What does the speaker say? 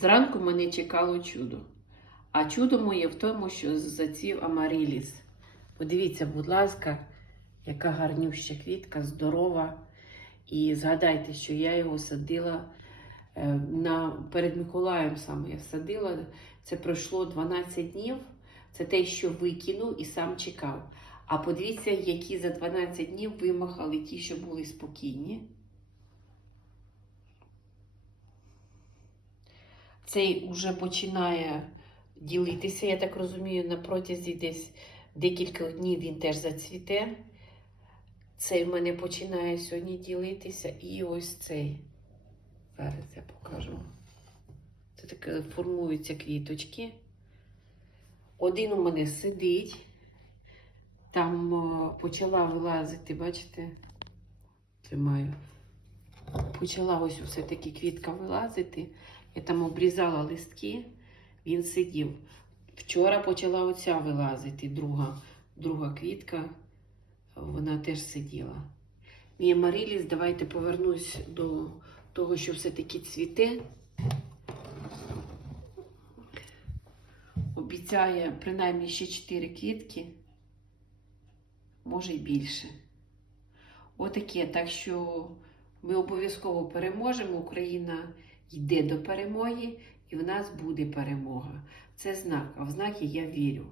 Зранку мене чекало чудо. А чудо моє в тому, що зацвів Амаріліс. Подивіться, будь ласка, яка гарнюща квітка, здорова. І згадайте, що я його садила е, на, перед Миколаєм саме я садила. Це пройшло 12 днів. Це те, що викинув і сам чекав. А подивіться, які за 12 днів вимахали ті, що були спокійні. Цей уже починає ділитися, я так розумію, на протязі десь декілька днів він теж зацвіте. Цей в мене починає сьогодні ділитися. І ось цей. Зараз я покажу. Це таке формуються квіточки. Один у мене сидить. Там о, почала вилазити, бачите? Тримаю. Почала ось все-таки квітка вилазити. Я там обрізала листки, він сидів. Вчора почала оця вилазити, друга, друга квітка, вона теж сиділа. Мій Маріліс, давайте повернусь до того, що все-таки цвіте. Обіцяє принаймні ще 4 квітки, може й більше. Отаке. Так що ми обов'язково переможемо. Україна йде до перемоги, і в нас буде перемога. Це знак, а в знаки я вірю.